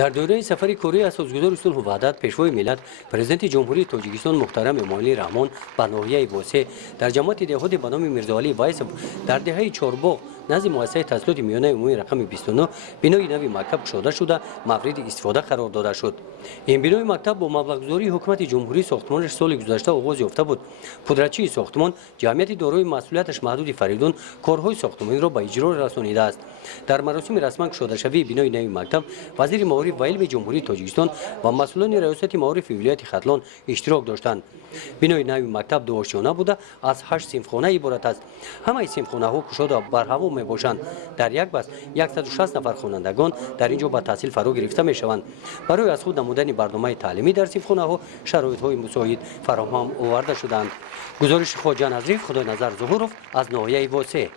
در دوره سفر کره اساسگذار صلح و وحدت پیشوای ملت پرزیدنت جمهوری تاجیکستان محترم امامعلی رحمان بر ناحیه واسه در جماعت دهود به نام میرزاعلی وایس در دهه چهارباغ نزد مؤسسه تحصیلات میانه عمومی رقم 29 بنای نوی مکتب گشوده شده مورد استفاده قرار داده شد. این بنای مکتب با مبلغ‌گذاری حکومت جمهوری ساختمانش سال گذشته آغاز یافته بود. پودرچی ساختمان جمعیت دارای مسئولیتش محدود فریدون کارهای ساختمانی را به اجرا رسانیده است. در مراسم رسما گشوده شوی بنای نوی مکتب وزیر معارف و علم جمهوری تاجیکستان و مسئولان ریاست معارف ولایت ختلان اشتراک داشتند. بنای نوی مکتب دو آشیانه بوده از 8 صنفخانه عبارت است. همه صنفخانه ها گشوده بر هوا میباشند. در یک بس 160 نفر خوانندگان در اینجا به تحصیل فرا گرفته میشوند. برای از خود نمودن برنامه تعلیمی در صنفخانه ها شرایط های مساعد فراهم آورده شدند. گزارش خواجه نظریف خدای نظر ظهورов از ناحیه واسه